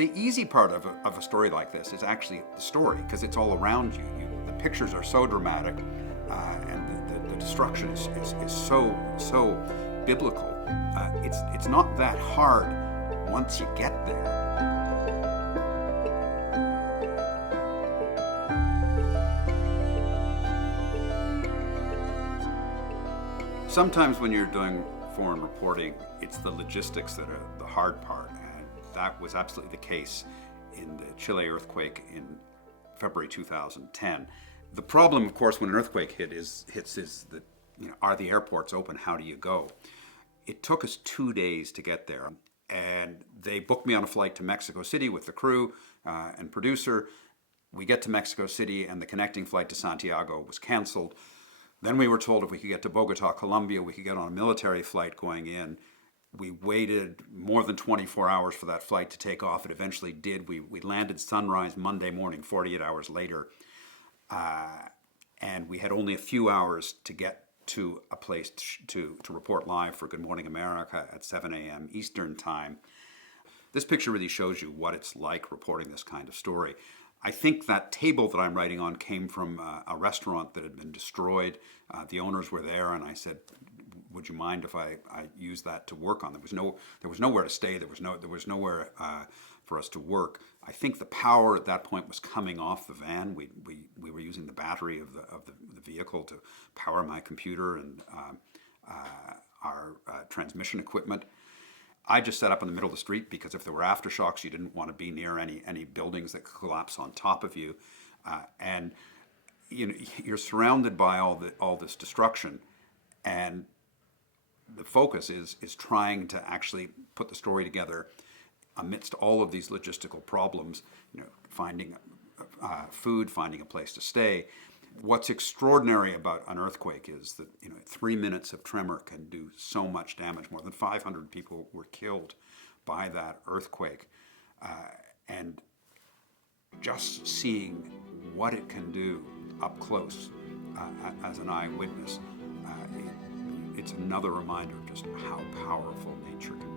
The easy part of a story like this is actually the story, because it's all around you. The pictures are so dramatic, and the destruction is so biblical. It's not that hard once you get there. Sometimes when you're doing foreign reporting, it's the logistics that are the hard part, and that was absolutely the case in the Chile earthquake in February 2010. The problem, of course, when an earthquake hits is that, are the airports open? How do you go? It took us 2 days to get there, and they booked me on a flight to Mexico City with the crew and producer. We get to Mexico City, and the connecting flight to Santiago was canceled. Then we were told if we could get to Bogota, Colombia, we could get on a military flight going in. We waited more than 24 hours for that flight to take off. It eventually did. We landed sunrise Monday morning, 48 hours later. And we had only a few hours to get to a place to report live for Good Morning America at 7 a.m. Eastern Time. This picture really shows you what it's like reporting this kind of story. I think that table that I'm writing on came from a restaurant that had been destroyed. The owners were there, and I said, "Would you mind if I use that to work on?" There was nowhere to stay. There was nowhere for us to work. I think the power at that point was coming off the van. We were using the battery of the vehicle to power my computer and our transmission equipment. I just set up in the middle of the street because if there were aftershocks, you didn't want to be near any buildings that could collapse on top of you. And you're surrounded by all this destruction, and the focus is trying to actually put the story together amidst all of these logistical problems. Finding food, finding a place to stay. What's extraordinary about an earthquake is that 3 minutes of tremor can do so much damage. More than 500 people were killed by that earthquake, and just seeing what it can do up close as an eyewitness, it's another reminder of just how powerful nature can be.